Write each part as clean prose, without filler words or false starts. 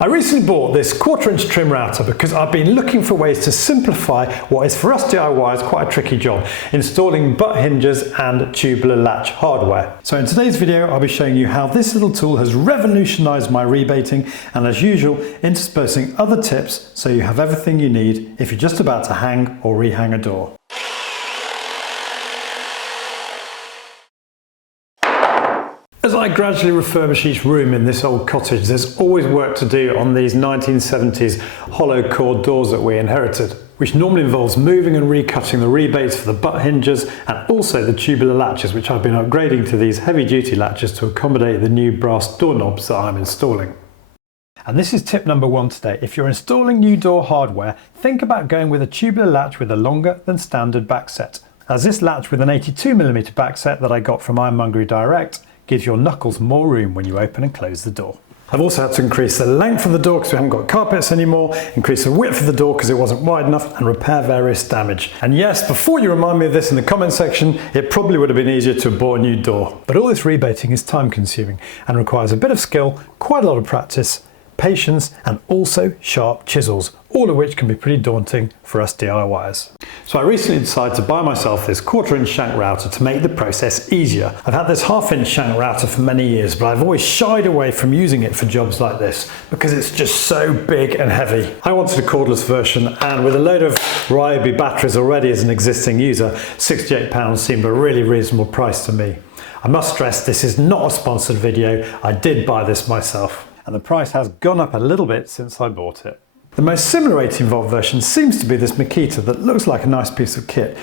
I recently bought this 1/4 inch trim router because I've been looking for ways to simplify what is for us DIYers quite a tricky job, installing butt hinges and tubular latch hardware. So in today's video I'll be showing you how this little tool has revolutionised my rebating, and as usual interspersing other tips so you have everything you need if you're just about to hang or rehang a door. As I gradually refurbish each room in this old cottage, there's always work to do on these 1970s hollow core doors that we inherited, which normally involves moving and recutting the rebates for the butt hinges and also the tubular latches, which I've been upgrading to these heavy duty latches to accommodate the new brass doorknobs that I'm installing. And this is tip number 1 today. If you're installing new door hardware, think about going with a tubular latch with a longer than standard back set, as this latch with an 82mm back set that I got from Ironmongery Direct gives your knuckles more room when you open and close the door. I've also had to increase the length of the door because we haven't got carpets anymore, increase the width of the door because it wasn't wide enough, and repair various damage. And yes, before you remind me of this in the comment section, it probably would have been easier to have bought a new door. But all this rebating is time consuming and requires a bit of skill, quite a lot of practice, patience, and also sharp chisels, all of which can be pretty daunting for us DIYers. So I recently decided to buy myself this 1/4 inch shank router to make the process easier. I've had this 1/2 inch shank router for many years, but I've always shied away from using it for jobs like this because it's just so big and heavy. I wanted a cordless version, and with a load of Ryobi batteries already as an existing user, £68 seemed a really reasonable price to me. I must stress this is not a sponsored video, I did buy this myself, and the price has gone up a little bit since I bought it. The most similar 18V version seems to be this Makita that looks like a nice piece of kit,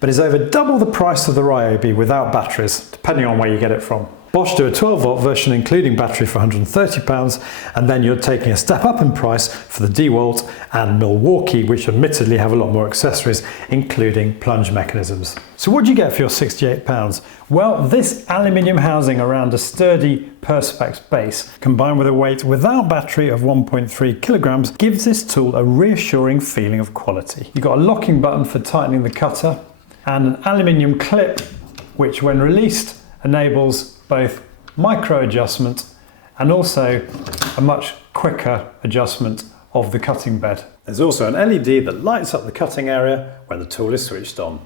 but is over double the price of the Ryobi without batteries, depending on where you get it from. Bosch do a 12V version including battery for £130, and then you're taking a step up in price for the DIYte and Milwaukee, which admittedly have a lot more accessories, including plunge mechanisms. So what do you get for your £68? Well, this aluminium housing around a sturdy Perspex base, combined with a weight without battery of 1.3 kilograms, gives this tool a reassuring feeling of quality. You've got a locking button for tightening the cutter, and an aluminium clip, which when released enables both micro adjustment and also a much quicker adjustment of the cutting bed. There's also an LED that lights up the cutting area when the tool is switched on.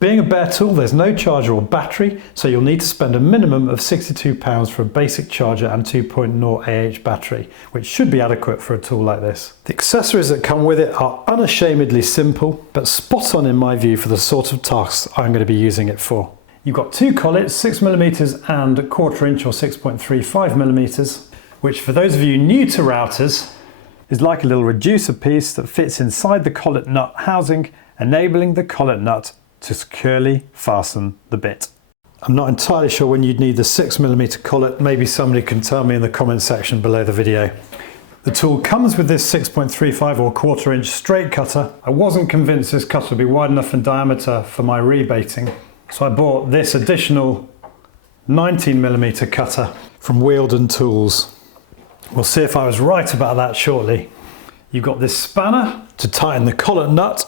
Being a bare tool, there's no charger or battery, so you'll need to spend a minimum of £62 for a basic charger and 2.0 AH battery, which should be adequate for a tool like this. The accessories that come with it are unashamedly simple, but spot on in my view for the sort of tasks I'm going to be using it for. You've got 2 collets, 6mm and 1/4 inch or 6.35mm, which for those of you new to routers is like a little reducer piece that fits inside the collet nut housing, enabling the collet nut to securely fasten the bit. I'm not entirely sure when you'd need the 6mm collet, maybe somebody can tell me in the comment section below the video. The tool comes with this 6.35 or 1/4 inch straight cutter. I wasn't convinced this cutter would be wide enough in diameter for my rebating, so I bought this additional 19mm cutter from Wheeldon Tools. We'll see if I was right about that shortly. You've got this spanner to tighten the collet nut,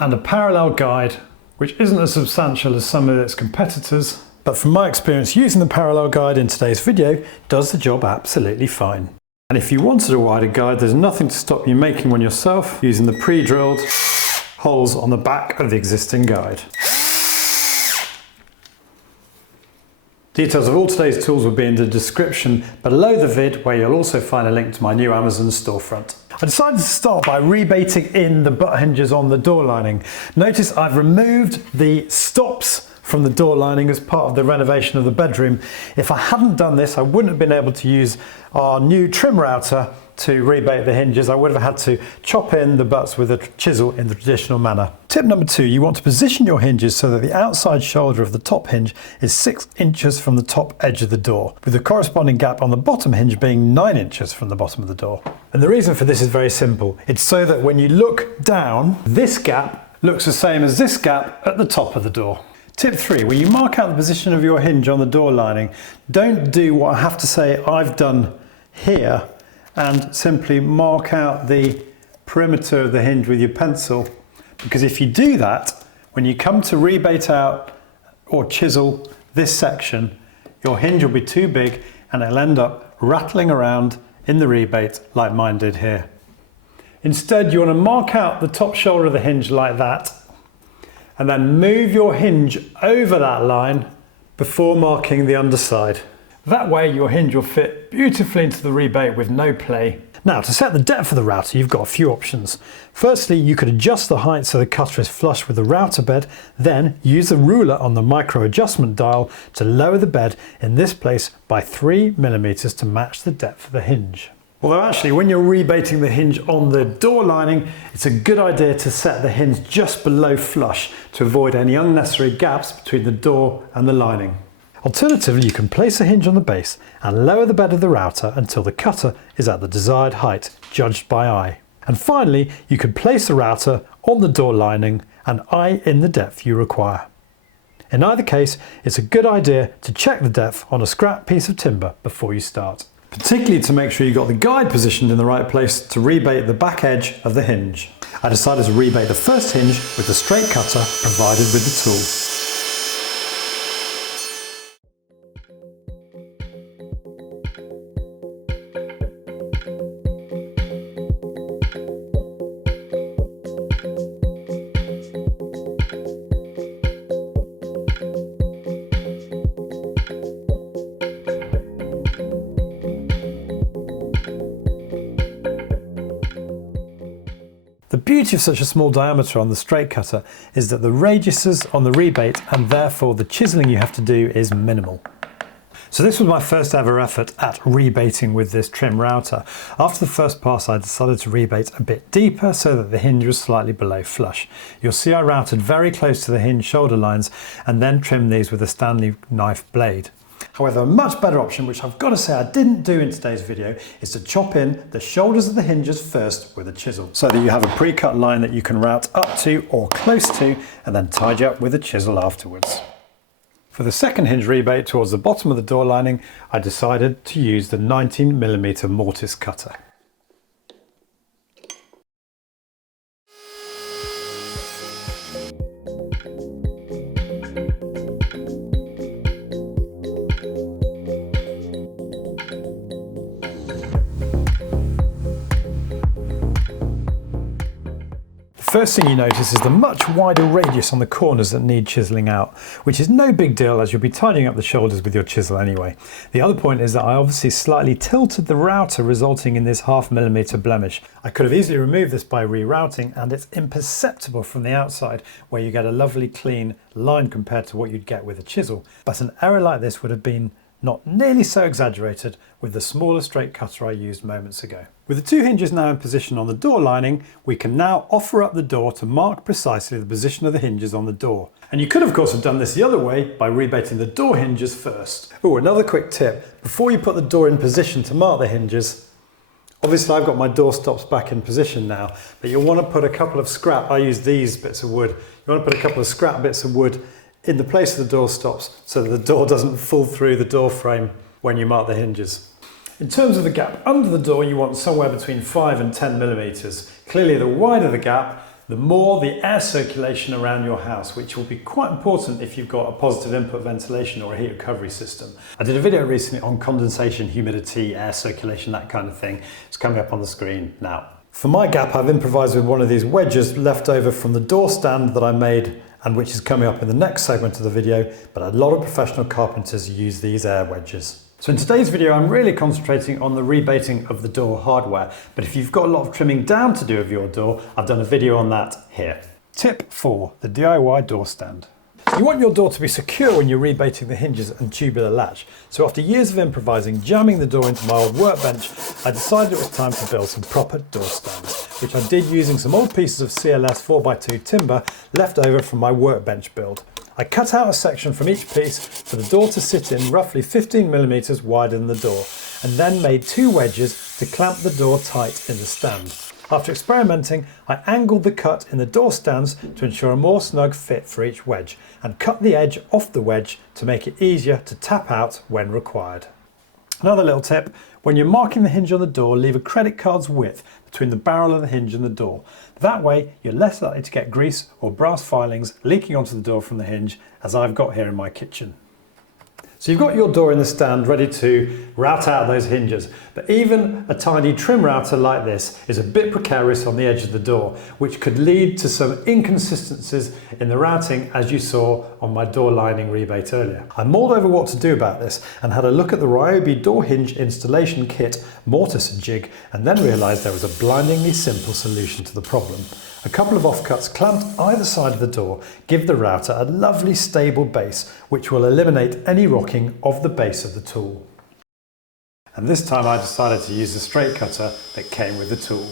and a parallel guide, which isn't as substantial as some of its competitors, but from my experience using the parallel guide in today's video, does the job absolutely fine. And if you wanted a wider guide, there's nothing to stop you making one yourself using the pre-drilled holes on the back of the existing guide. Details of all today's tools will be in the description below the vid, where you'll also find a link to my new Amazon storefront. I decided to start by rebating in the butt hinges on the door lining. Notice I've removed the stops from the door lining as part of the renovation of the bedroom. If I hadn't done this, I wouldn't have been able to use our new trim router to rebate the hinges. I would have had to chop in the butts with a chisel in the traditional manner. Tip number 2, you want to position your hinges so that the outside shoulder of the top hinge is 6 inches from the top edge of the door, with the corresponding gap on the bottom hinge being 9 inches from the bottom of the door. And the reason for this is very simple. It's so that when you look down, this gap looks the same as this gap at the top of the door. Tip 3, when you mark out the position of your hinge on the door lining, don't do what I have to say I've done here and simply mark out the perimeter of the hinge with your pencil, because if you do that, when you come to rebate out or chisel this section, your hinge will be too big and it'll end up rattling around in the rebate like mine did here. Instead, you want to mark out the top shoulder of the hinge like that, and then move your hinge over that line before marking the underside. That way your hinge will fit beautifully into the rebate with no play. Now, to set the depth of the router, you've got a few options. Firstly, you could adjust the height so the cutter is flush with the router bed, then use the ruler on the micro adjustment dial to lower the bed in this place by 3mm to match the depth of the hinge. Although actually, when you're rebating the hinge on the door lining, it's a good idea to set the hinge just below flush to avoid any unnecessary gaps between the door and the lining. Alternatively, you can place a hinge on the base and lower the bed of the router until the cutter is at the desired height, judged by eye. And finally, you can place the router on the door lining and eye in the depth you require. In either case, it's a good idea to check the depth on a scrap piece of timber before you start. Particularly to make sure you've got the guide positioned in the right place to rebate the back edge of the hinge. I decided to rebate the first hinge with the straight cutter provided with the tool. The beauty of such a small diameter on the straight cutter is that the radiuses on the rebate and therefore the chiseling you have to do is minimal. So this was my first ever effort at rebating with this trim router. After the first pass, I decided to rebate a bit deeper so that the hinge was slightly below flush. You'll see I routed very close to the hinge shoulder lines and then trimmed these with a Stanley knife blade. However, a much better option, which I've got to say I didn't do in today's video, is to chop in the shoulders of the hinges first with a chisel, so that you have a pre-cut line that you can route up to or close to and then tidy up with a chisel afterwards. For the second hinge rebate towards the bottom of the door lining, I decided to use the 19mm mortise cutter. First thing you notice is the much wider radius on the corners that need chiselling out, which is no big deal as you'll be tidying up the shoulders with your chisel anyway. The other point is that I obviously slightly tilted the router, resulting in this 0.5mm blemish. I could have easily removed this by rerouting, and it's imperceptible from the outside, where you get a lovely clean line compared to what you'd get with a chisel. But an error like this would have been not nearly so exaggerated with the smaller straight cutter I used moments ago. With the two hinges now in position on the door lining, we can now offer up the door to mark precisely the position of the hinges on the door. And you could of course have done this the other way by rebating the door hinges first. Oh, another quick tip. Before you put the door in position to mark the hinges, obviously I've got my door stops back in position now, but you'll want to put a couple of scrap, I use these bits of wood, you want to put a couple of scrap bits of wood in the place of the door stops so that the door doesn't fall through the door frame when you mark the hinges. In terms of the gap under the door, you want somewhere between 5 and 10mm. Clearly the wider the gap, the more the air circulation around your house, which will be quite important if you've got a positive input ventilation or a heat recovery system. I did a video recently on condensation, humidity, air circulation, that kind of thing. It's coming up on the screen now. For my gap, I've improvised with one of these wedges left over from the door stand that I made and which is coming up in the next segment of the video, but a lot of professional carpenters use these air wedges. So in today's video, I'm really concentrating on the rebating of the door hardware, but if you've got a lot of trimming down to do of your door, I've done a video on that here. Tip 4, the DIY door stand. You want your door to be secure when you're rebating the hinges and tubular latch. So after years of improvising, jamming the door into my old workbench, I decided it was time to build some proper door stands, which I did using some old pieces of CLS 4x2 timber left over from my workbench build. I cut out a section from each piece for the door to sit in roughly 15mm wider than the door, and then made two wedges to clamp the door tight in the stand. After experimenting, I angled the cut in the door stands to ensure a more snug fit for each wedge, and cut the edge off the wedge to make it easier to tap out when required. Another little tip, when you're marking the hinge on the door, leave a credit card's width between the barrel of the hinge and the door. That way, you're less likely to get grease or brass filings leaking onto the door from the hinge, as I've got here in my kitchen. So you've got your door in the stand ready to route out those hinges, but even a tiny trim router like this is a bit precarious on the edge of the door, which could lead to some inconsistencies in the routing, as you saw on my door lining rebate earlier. I mulled over what to do about this and had a look at the Ryobi door hinge installation kit, mortise and jig, and then realised there was a blindingly simple solution to the problem. A couple of offcuts clamped either side of the door give the router a lovely stable base, which will eliminate any rocking of the base of the tool. And this time I decided to use the straight cutter that came with the tool.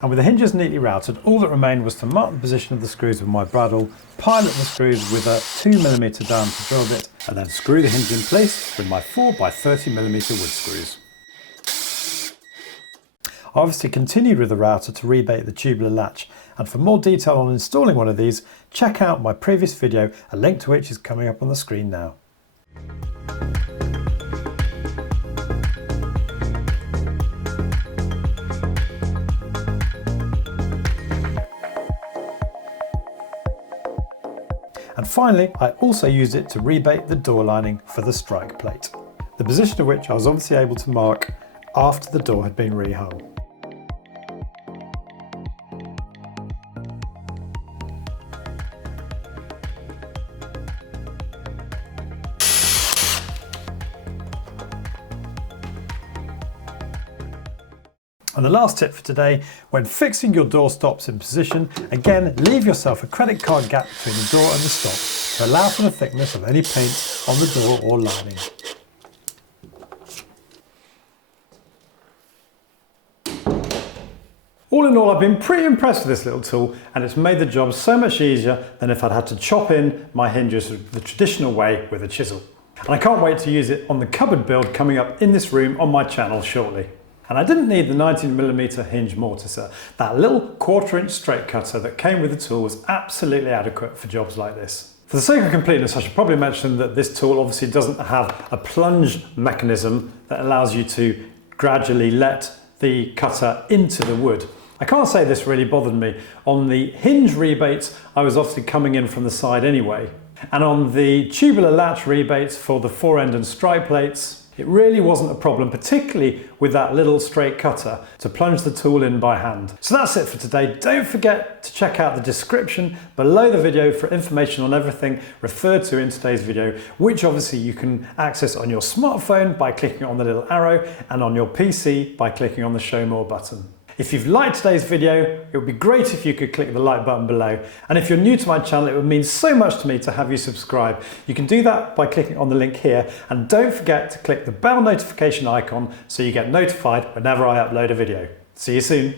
And with the hinges neatly routed, all that remained was to mark the position of the screws with my bradawl, pilot the screws with a 2mm diameter drill bit, and then screw the hinge in place with my 4x30mm wood screws. I obviously continued with the router to rebate the tubular latch, and for more detail on installing one of these, check out my previous video, a link to which is coming up on the screen now. And finally, I also used it to rebate the door lining for the strike plate, the position of which I was obviously able to mark after the door had been rehung. And the last tip for today, when fixing your door stops in position, again, leave yourself a credit card gap between the door and the stop to allow for the thickness of any paint on the door or lining. All in all, I've been pretty impressed with this little tool, and it's made the job so much easier than if I'd had to chop in my hinges the traditional way with a chisel. And I can't wait to use it on the cupboard build coming up in this room on my channel shortly. And I didn't need the 19mm hinge mortiser. That little 1/4" straight cutter that came with the tool was absolutely adequate for jobs like this. For the sake of completeness, I should probably mention that this tool obviously doesn't have a plunge mechanism that allows you to gradually let the cutter into the wood. I can't say this really bothered me. On the hinge rebates, I was obviously coming in from the side anyway. And on the tubular latch rebates for the fore end and strike plates, it really wasn't a problem, particularly with that little straight cutter, to plunge the tool in by hand. So that's it for today. Don't forget to check out the description below the video for information on everything referred to in today's video, which obviously you can access on your smartphone by clicking on the little arrow and on your PC by clicking on the Show More button. If you've liked today's video, it would be great if you could click the like button below. And if you're new to my channel, it would mean so much to me to have you subscribe. You can do that by clicking on the link here, and don't forget to click the bell notification icon so you get notified whenever I upload a video. See you soon.